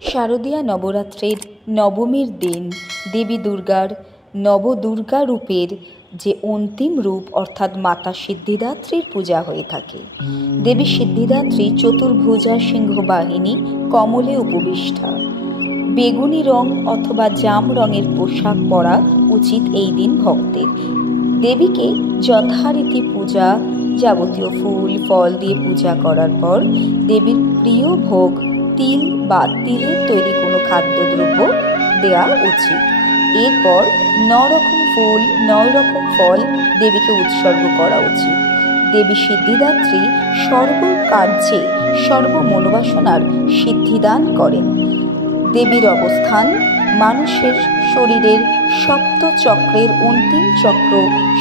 শারদীয়া নবরাত্রের নবমীর দিন দেবী দুর্গার নবদুর্গা রূপের যে অন্তিম রূপ অর্থাৎ মাতা সিদ্ধিদাত্রীর পূজা হয়ে থাকে। দেবী সিদ্ধিদাত্রী চতুর্ভুজা সিংহবাহিনী, কমলে উপবিষ্টা। বেগুনি রং অথবা জাম রঙের পোশাক পরা উচিত এই দিন ভক্তের। দেবীকে যথারীতি পূজা, যাবতীয় ফুল ফল দিয়ে পূজা করার পর দেবীর প্রিয় ভোগ তিল বা তিলের তৈরি কোনো খাদ্যদ্রব্য দেওয়া উচিত। এরপর 9 রকম ফুল 9 রকম ফল দেবীকে উৎসর্গ করা উচিত। দেবী সিদ্ধিদাত্রী সর্বকার্যে সর্বমনোবাসনার সিদ্ধিদান করেন। দেবীর অবস্থান মানুষের শরীরের সপ্ত চক্রের অন্তিম চক্র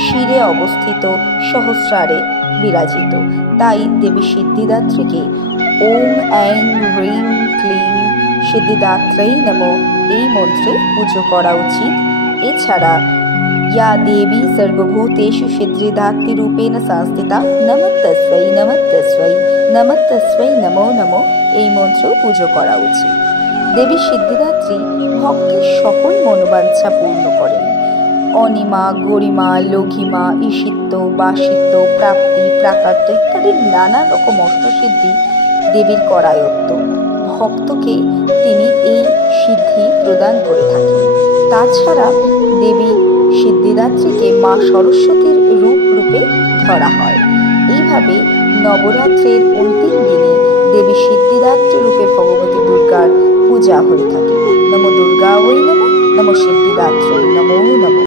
শিরে অবস্থিত সহস্রারে বিরাজিত। তাই দেবী সিদ্ধিদাত্রীকে ওম ऐं ह्रीं क्लीं সিদ্ধিদাত্রী নমঃ এই মন্ত্রে পুজো করা উচিত। এছাড়া या देवी सर्वभूतेषु सिद्धिदात्रीरूपेण संस्थिता नमस्तस्मै नमस्तस्मै नमस्तस्मै नमो नमः এই মন্ত্রেও পুজো করা উচিত। দেবী সিদ্ধিদাত্রী ভক্তের সকল মনোবাঞ্ছা পূর্ণ করেন। অনিমা, গরিমা, লঘিমা, ঈশিত্ব, বাসিত্ব, প্রাপ্তি, প্রাকার্য ইত্যাদি নানা রকম অষ্টসিদ্ধি দেবীর করায়ত্ত। ভক্তকে তিনি এই সিদ্ধি প্রদান করে থাকেন। তাছাড়া দেবী সিদ্ধিদাত্রীকে মা সরস্বতীর রূপে ধরা হয়। এইভাবে নবরাত্রির অন্তিম দিনে দেবী সিদ্ধিদাত্রী রূপে ভগবতী দুর্গার পূজা হয়ে থাকে। নমো দুর্গা ওই নমঃ, নমো সিদ্ধিদাত্রী নমো নমঃ।